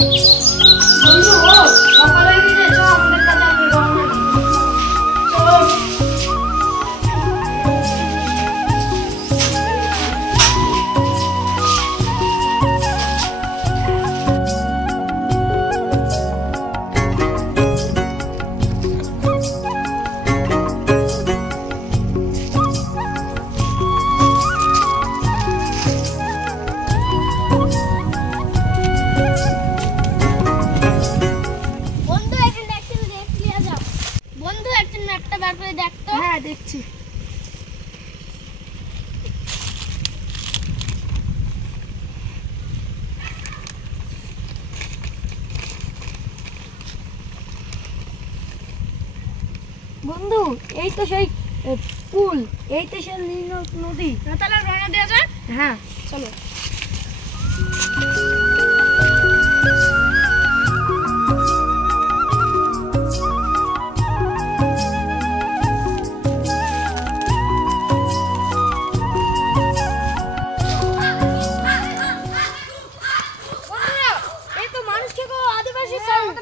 বন্ধু ও সকাল হয়ে গেছে, চল আমাদের কাছে আমরা রওনা দিই। চলো। হ্যাঁ দেখছি। বন্ধু এই তো সেই পুল, এই তো সেই নীল নদী। তাহলে রওনা দেওয়া যায়। হ্যাঁ চলো।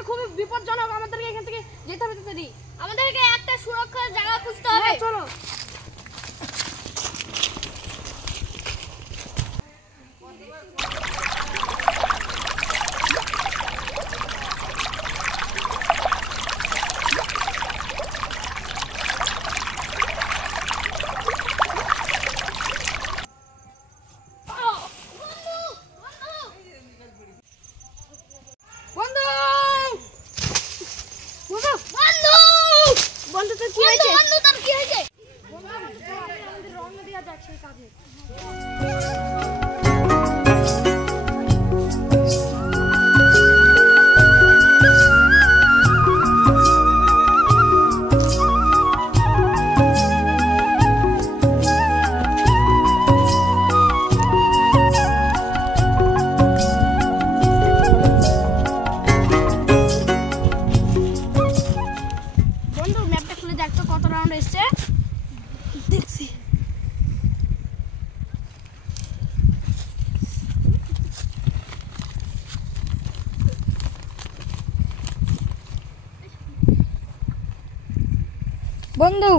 খুবই বিপজ্জনক, আমাদেরকে এখান থেকে যেতে হবে তাড়াতাড়ি। আমাদেরকে একটা সুরক্ষার জায়গা খুঁজতে হবে। চলো। বন্ধু তোর কি হয়েছে? বন্ধু তোর কি হয়েছে? আমাদের রওনা দেওয়া যাক সেই কাজে। বন্ধু ম্যাপটা খুলে দেখ তো কত রাউন্ড এসছে। দেখছি। বন্ধু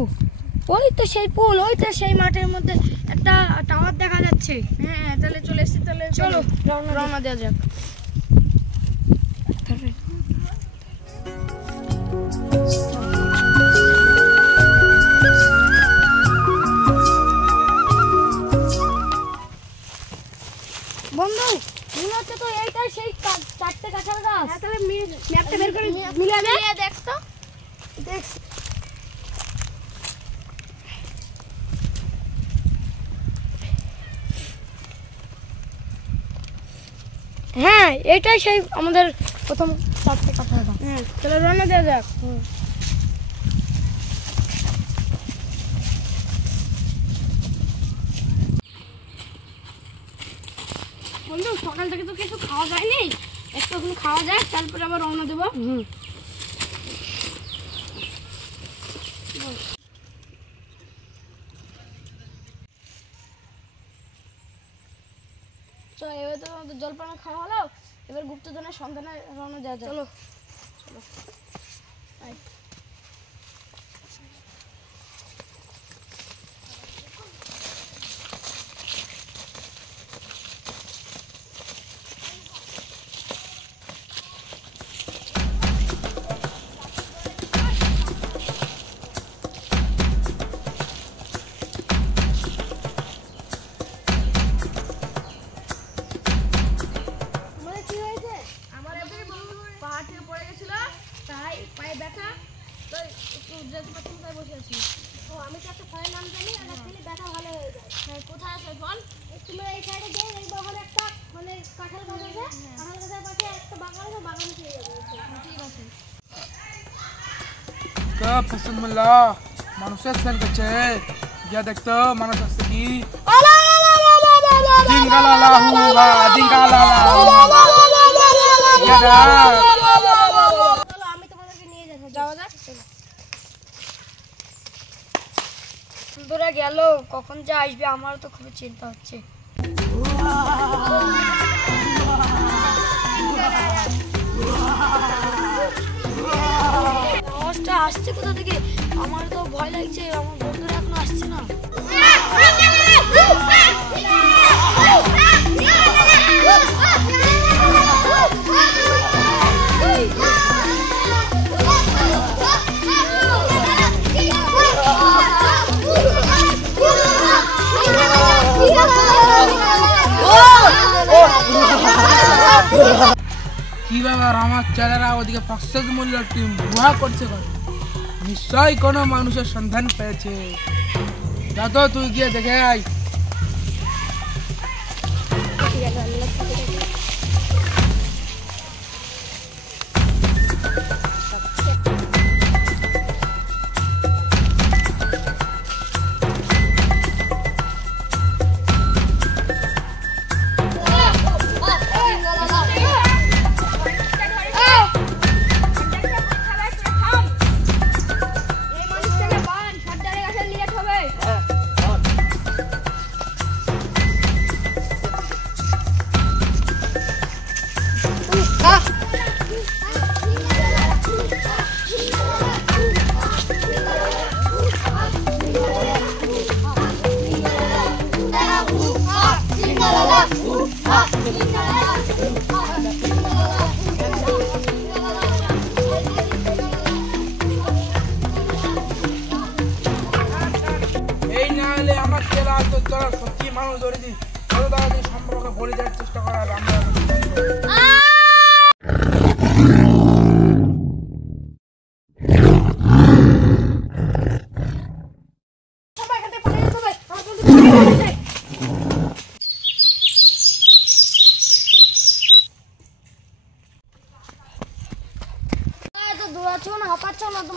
ওই তো সেই পুল, ওই তো সেই মাঠের মধ্যে একটা টাওয়ার দেখা যাচ্ছে। হ্যাঁ তাহলে চলে এসেছি, তাহলে চলো রওনা দেওয়া যাক। বন্ধু মনে হচ্ছে তো এইটাই সেই চারটে কাঁঠাল গাছ। হ্যাঁ তাহলে ম্যাপটা বের করে মিলিয়ে দেখ তো। দেখছি। হ্যাঁ এটাই সেই আমাদের প্রথম চারটে কাঁঠাল গাছ। হ্যাঁ তাহলে রওনা দেওয়া যাক। বন্ধু সকাল থেকে তো কিছু খাওয়া যায়নি, একটু এখন খাওয়া যায়, তারপরে আবার রওনা দেবো। চলো এবার তো আমাদের জলপান খাওয়া হলো, এবার গুপ্তধনের সন্ধানে রওনা দেওয়া যায়। চলো চলো। পায়ে ব্যথা, তো একটু যেতে পারছি না, তাই বসে আছি। ও আমি তো একটা ফলের নাম জানি, আমার খেলে ব্যথা ভালো হয়ে যায়। হ্যাঁ কোথায় আছে ফল? তোমরা এই সাইডে যাও, এই ওখানে একটা মানে কাঁঠাল গাছ আছে, কাঁঠাল গাছের পাশে একটা বাগান আছে, বাগানে চলে যাবে। ঠিক আছে। Bismillah, মানুষের সেল করছে, গিয়া দেখতো মানুষ আসছে কি। ডিঙ্গালালাহু বা ডিঙ্গালালাহু। চলো আমি তোমাদেরকে নিয়ে যাবো। যাওয়া যাক। বন্ধুরা গেল, কখন যে আসবে আমারও তো খুবই চিন্তা হচ্ছে। আসছে কোথা থেকে? আমার তো ভয় লাগছে, আমার বন্ধুরা এখনো আসছে না। কি ব্যাপার, আমার ছেলেরা ওদিকে প্রসেস মূল্য টিম গুহা করছে কেন? নিশ্চয়ই কোনো মানুষের সন্ধান পেয়েছে। যা তো তুই গিয়ে দেখে আয়। এই না হলে আমার ছেলে তো চলো সত্যি মানুষ ধরে দিই, কত তাড়াতাড়ি সম্পর্কে বলে দেওয়ার চেষ্টা করার আমরা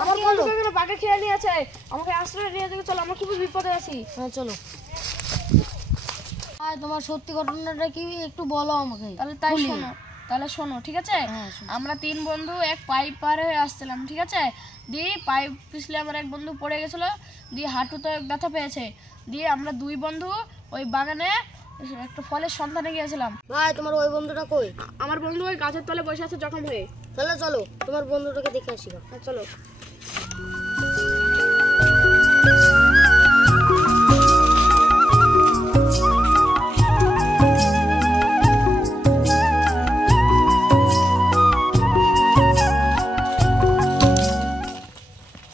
আমার বন্ধুকে এখানে বাঘে খেয়ে নিয়েছে, আমাকে আশ্রয় নিয়ে যাবে। চলো, আমরা খুবই বিপদে আছি। হ্যাঁ চলো। তোমার সত্যি ঘটনাটা কি একটু বলো আমাকে। তাহলে শোনো, ঠিক আছে? আমরা 3 বন্ধু এক পাইপ পার হয়ে আসছিলাম, ঠিক আছে? দিয়ে পাইপ পিছলে আমার এক বন্ধু পড়ে গেছিল, দিয়ে হাঁটুতে ব্যথা পেয়েছে। দিয়ে আমরা 2 বন্ধু ওই বাগানে একটা ফলের সন্ধানে গিয়েছিলাম। ভাই তোমার ওই বন্ধুটা কই? আমার বন্ধু ওই গাছের তলে বসে আছে জখম হয়ে। তাহলে চলো তোমার বন্ধুটাকে দেখে আসি। চলো।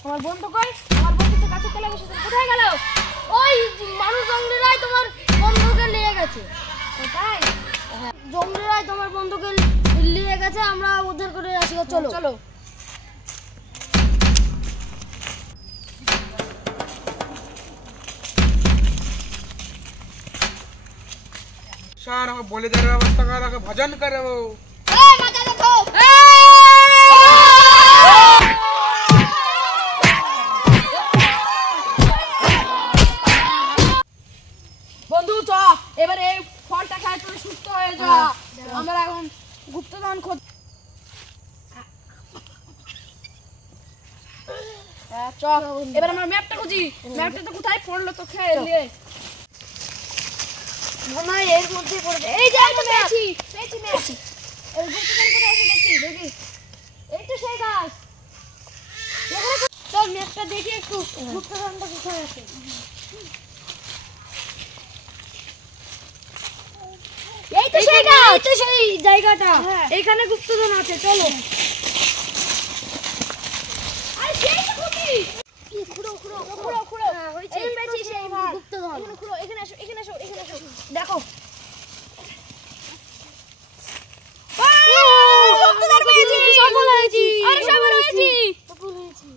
আমার বন্ধু কই? আমার বন্ধু তো গাছের তলে বসে আছে, কোথায় গেল? ওই মানুষ জঙ্গলিরাই তোমার বন্ধুকে নিয়ে গেছে। তাই? জঙ্গলিরাই তোমার বন্ধুকে নিয়ে গেছে, আমরা উদ্ধার করে আসি। চলো চলো। স্যার আমাকে বলে দেওয়ার ব্যবস্থা করে আমাকে ভজন করবো। বন্ধু চ, এবারে এই ফলটা খায় তুমি সুস্থ হয়ে যা। আমরা এখন গুপ্তধন খোঁজ। চ, এবার আমরা ম্যাপটা খুঁজি। ম্যাপটা তো কোথায় পড়লো তো খেয়ে নিয়ে। মনে হয় এর মধ্যে পড়ে। এই যে পেয়েছি ম্যাপ। এই গুপ্তধন কোথায় আছে দেখি। এই তো সেই গাছ। চল ম্যাপটা দেখি একটু, গুপ্তধনটা কোথায় আছে। এই তো সেই গাছ। এই তো সেই জায়গাটা, হ্যাঁ। এখানে গুপ্তধন আছে। চলো। আরে সেই তো খুঁজি। কি খুঁড়ো খুঁড়ো খুঁড়ো, খুঁড়ো। হ্যাঁ, হয়েছে। এই পেয়েছি সেই ভাগ। গুপ্তধন। এখানে খুঁড়ো, এখানে এসো, এখানে এসো, এখানে এসো। দেখো। গুপ্তধন পেয়েছি। সফল হয়েছি। আরে সফল হয়েছি। সফল হয়েছি।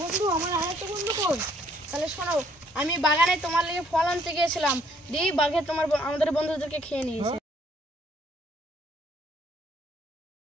বন্ধু, আমার আরেকটা বন্ধু কই? তাহলে শোনো, আমি বাগানে তোমার লেগে ফল আনতে গিয়েছিলাম, দিয়ে বাঘে আমাদের বন্ধুদেরকে খেয়ে নিয়েছে।